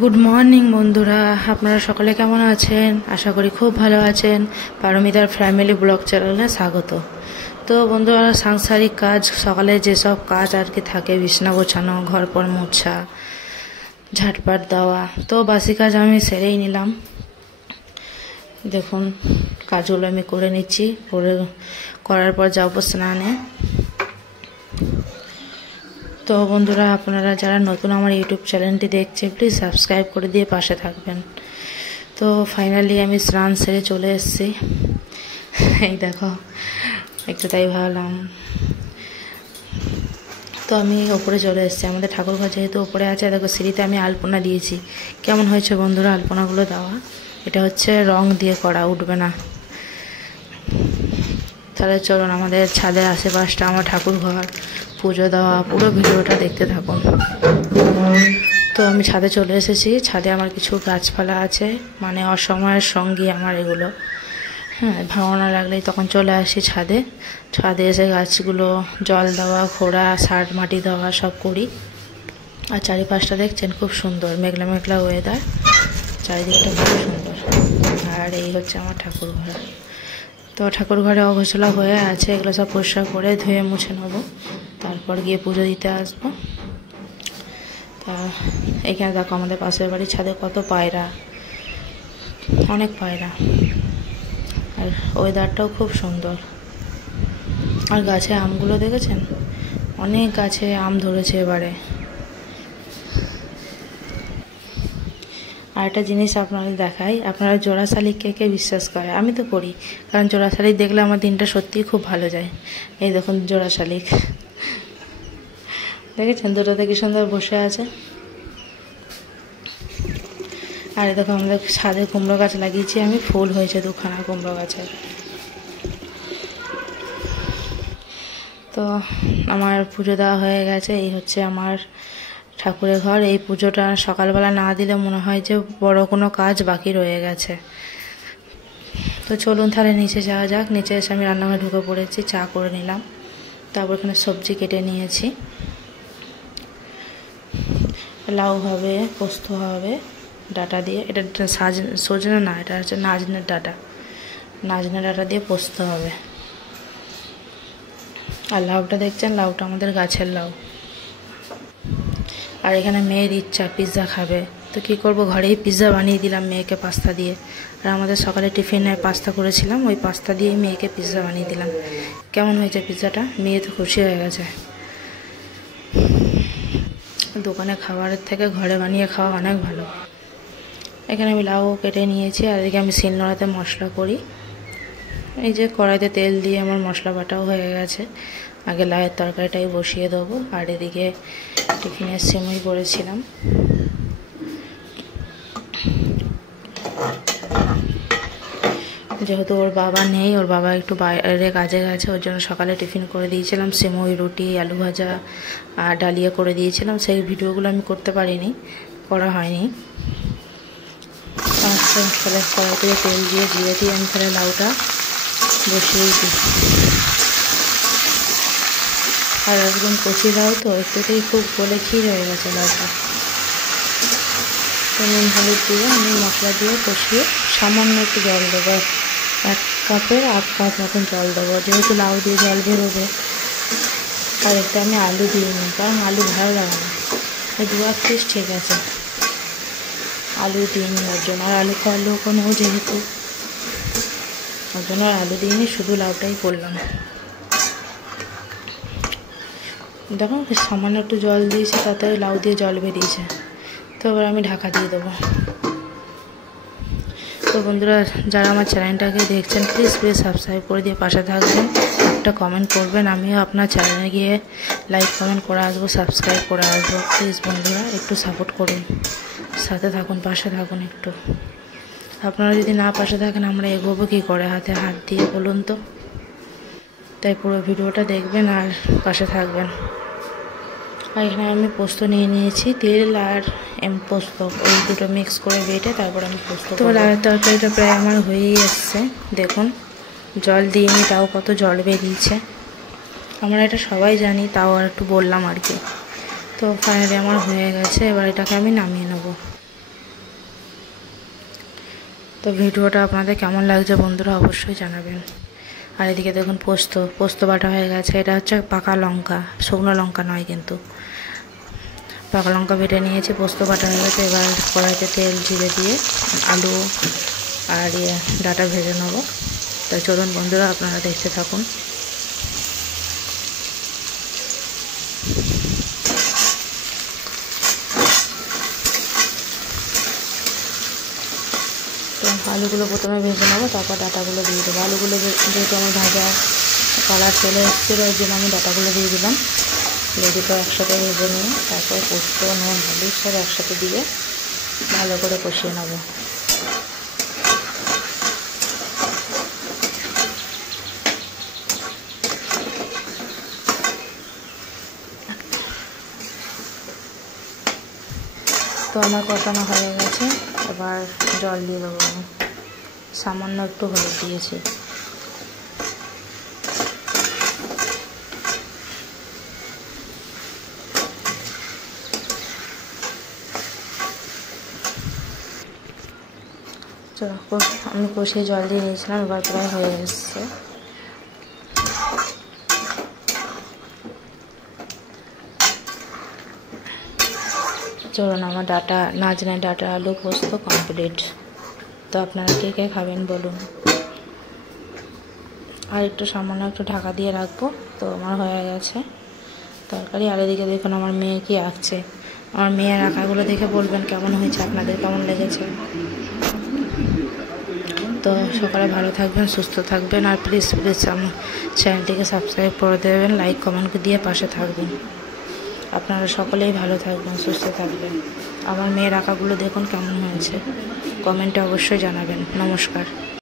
Good morning বন্ধুরা, আপনারা সকলে কেমন আছেন? আশা করি খুব ভালো আছেন। পারমিতার ফ্যামিলি ব্লগ চ্যানেলে স্বাগত। তো বন্ধুরা, সাংসারিক কাজ, সকালে যেসব কাজ আর কি থাকে, বিছানা গোছানো, ঘর পর মোছা, ঝাটপাট দেওয়া, তো বাসি কাজ আমি সেরেই নিলাম। দেখুন, কাজগুলো আমি করে নিচ্ছি, করার পর যাবো স্নানে। তো বন্ধুরা, আপনারা যারা নতুন আমার ইউটিউব চ্যানেলটি দেখছে, প্লিজ সাবস্ক্রাইব করে দিয়ে পাশে থাকবেন। তো ফাইনালি আমি স্নান সেরে চলে এসেছি। এই দেখো, একটু তাই ভাবলাম। তো আমি ওপরে চলে এসেছি, আমাদের ঠাকুরঘর যেহেতু ওপরে আছে। দেখো, সিঁড়িতে আমি আলপনা দিয়েছি। কেমন হয়েছে বন্ধুরা আলপনাগুলো দেওয়া? এটা হচ্ছে রং দিয়ে করা, উঠবে না। তাহলে চলুন, আমাদের ছাদের আশেপাশটা, আমার ঠাকুরঘর, পুজো দেওয়া, পুরো ভিডিওটা দেখতে থাকুন। তো আমি ছাদে চলে এসেছি। ছাদে আমার কিছু গাছপালা আছে, মানে অসময়ের সঙ্গী আমার এগুলো। হ্যাঁ, ভালো না লাগলেই তখন চলে আসি ছাদে। ছাদে এসে গাছগুলো জল দেওয়া, খোঁড়া, সার মাটি দেওয়া সব করি। আর চারিপাশটা দেখছেন, খুব সুন্দর, মেঘলা মেঘলা ওয়েদার, চারিদিকটা খুব সুন্দর। আর এই হচ্ছে আমার ঠাকুরঘর। তো ঠাকুরঘরে অগোছলা হয়ে আছে, এগুলো সব পরিষ্কার করে ধুয়ে মুছে নেবো, তারপর গিয়ে পুজো দিতে আসবো। তা এখানে দেখো, আমাদের পাশের বাড়ির ছাদে কত পায়রা, অনেক পায়রা। আর ওয়েদারটাও খুব সুন্দর। আর গাছে আমগুলো দেখেছেন, অনেক গাছে আম ধরেছে এবারে। আর একটা জিনিস আপনাদের দেখাই, আপনারা জোড়া শালিক কে কে বিশ্বাস করে? আমি তো করি, কারণ জোড়া শালিক দেখলে আমার দিনটা সত্যিই খুব ভালো যায়। এই দেখুন জোড়া শালিক, দেখেছেন দুটোতে কি সুন্দর বসে আছে। আর দেখো, আমাদের ছাদে কুমড়ো গাছ লাগিয়েছি আমি, ফুল হয়েছে দুখানা কুমড়ো গাছে। তো আমার পুজো দেওয়া হয়ে গেছে। এই হচ্ছে আমার ঠাকুরের ঘর। এই পুজোটা সকালবেলা না দিলে মনে হয় যে বড় কোনো কাজ বাকি রয়ে গেছে। তো চলুন তাহলে নিচে যাওয়া যাক। নিচে এসে আমি রান্নাঘরে ঢুকে পড়েছি, চা করে নিলাম। তারপর এখানে সবজি কেটে নিয়েছি, লাউ হবে, পোস্ত হবে ডাটা দিয়ে। এটা সজনে না, এটা হচ্ছে নাজনের ডাটা। নাজনের ডাটা দিয়ে পোস্ত হবে। আর লাউটা দেখছেন, লাউটা আমাদের গাছের লাউ। আর এখানে মেয়ের ইচ্ছা পিৎজা খাবে, তো কী করবো, ঘরেই পিৎজা বানিয়ে দিলাম মেয়েকে পাস্তা দিয়ে। আর আমাদের সকালে টিফিনে পাস্তা করেছিলাম, ওই পাস্তা দিয়েই মেয়েকে পিৎজা বানিয়ে দিলাম। কেমন হয়েছে পিৎজাটা? মেয়ে তো খুশি হয়ে গেছে। দোকানে খাবারের থেকে ঘরে বানিয়ে খাওয়া অনেক ভালো। এখানে আমি লাউ কেটে নিয়েছি, আর এদিকে আমি শিলনোড়াতে মশলা করি। এই যে কড়াইতে তেল দিয়ে আমার মশলা বাটাও হয়ে গেছে। আগে লাউয়ের তরকারিটাই বসিয়ে দেবো। আর এদিকে টিফিনের সিমই করেছিলাম। যেহেতু ওর বাবা নেই, ওর বাবা একটু বাইরে কাজে গেছে, ওর জন্য সকালে টিফিন করে দিয়েছিলাম, সিমই, রুটি, আলু ভাজা আর ডালিয়া করে দিয়েছিলাম। সেই ভিডিওগুলো আমি করতে পারিনি, করা হয়নি। তাহলে কড়াইতে তেল দিয়ে জিরে দিয়ে আমি তাহলে লাউটা বসিয়েই দিই। আর একদম কচি লাউ তো, একটুতেই খুব গলে ক্ষীর হয়ে গেছে লাউটা। তো নুন হলুদ দিয়ে আমি মশলা দিয়ে কষিয়ে সামান্য একটু জল দেবো, 1 কাপের 1/2 কাপ মতন জল দেবো, যেহেতু লাউ দিয়ে জল বেরোবে। আর একটা আমি আলু দিইনি, কারণ আলু ভালো লাগে না। এই 2-1 পিস ঠিক আছে, আলু দিইনি ওর জন্য। আর আলু খাওয়ার লোক নেও যেহেতু, ওর জন্য আর আলু দিইনি, শুধু লাউটাই করলাম। দেখো, সামান্য একটু জল দিয়েছি, তাতে লাউ দিয়ে জল বেরিয়েছে। তো এবার আমি ঢাকা দিয়ে দেবো। তো বন্ধুরা, যারা আমার চ্যানেলটাকে দেখছেন, প্লিজ সাবস্ক্রাইব করে দিয়ে পাশে থাকবেন, একটা কমেন্ট করবেন। আমিও আপনার চ্যানেলে গিয়ে লাইক কমেন্ট করে আসবো, সাবস্ক্রাইব করে আসবো। প্লিজ বন্ধুরা, একটু সাপোর্ট করুন, সাথে থাকুন, পাশে থাকুন একটু। আপনারা যদি না পাশে থাকেন, আমরা এগোবো কী করে হাতে হাত দিয়ে, বলুন তো? তাই পুরো ভিডিওটা দেখবেন আর পাশে থাকবেন। আর এখানে আমি পোস্ত নিয়ে নিয়েছি, তেল আর পোস্ত, ওই দুটো মিক্স করে বেটে তারপর আমি পোস্ত। তো লাউয়ের তরকারিটা প্রায় আমার হয়েই এসছে। দেখুন, জল দিইনি, তাও কত জল বেরিয়েছে। আমরা এটা সবাই জানি, তাও আর একটু বললাম আর কি। তো ফাইনালি আমার হয়ে গেছে, এবার এটাকে আমি নামিয়ে নেব। তো ভিডিওটা আপনাদের কেমন লাগছে বন্ধুরা অবশ্যই জানাবেন। আর এদিকে দেখুন পোস্ত বাটা হয়ে গেছে। এটা হচ্ছে পাকা লঙ্কা, শুকনো লঙ্কা নয় কিন্তু। পাকা লঙ্কা বেটে নিয়েছি, পোস্ত বাটা হয়ে গেছে। এবার কড়াইতে তেল জিরে দিয়ে আলু আর ডাটা ভেজে নেবো। তো চলুন বন্ধুরা আপনারা দেখতে থাকুন। তো আলুগুলো প্রথমে ভেজে নেবো, তারপর ডাটাগুলো দিয়ে দেবো। আলুগুলো যেহেতু আমার ভাজা কালার চলে এসেছিলো, ওই জন্য আমি ডাটাগুলো দিয়ে দিলাম। দুটো একসাথে ভেজে নিয়ে তারপর পোস্ত, নুন, হলুদ সব একসাথে দিয়ে ভালো করে কষিয়ে নেবো। তো আমার কষানো হয়ে গেছে, এবার জল দিয়ে দেবো। আমি সামান্য একটু হলুদ দিয়েছি। আমি কষিয়ে জল দিয়ে নিয়েছিলাম, এবার প্রায় হয়ে এসছে। চলুন, আমার নাজনে ডাটা আলু পোস্ত কমপ্লিট। তো আপনারা কে কে খাবেন বলুন। আর একটু সামান্য একটু ঢাকা দিয়ে রাখবো। তো আমার হয়ে গেছে তরকারি। আর এদিকে দেখুন আমার মেয়ে কি আঁকছে। আমার মেয়ের আঁকাগুলো দেখে বলবেন কেমন হয়েছে, আপনাদের কেমন লেগেছে। তো সকালে ভালো থাকবেন, সুস্থ থাকবেন। আর প্লিজ আমার চ্যানেলটিকে সাবস্ক্রাইব করে দেবেন, লাইক কমেন্ট দিয়ে পাশে থাকবেন। আপনারা সকলেই ভালো থাকবেন, সুস্থ থাকবেন। আমার মেয়ের আঁকাগুলো দেখুন কেমন হয়েছে, কমেন্টে অবশ্যই জানাবেন। নমস্কার।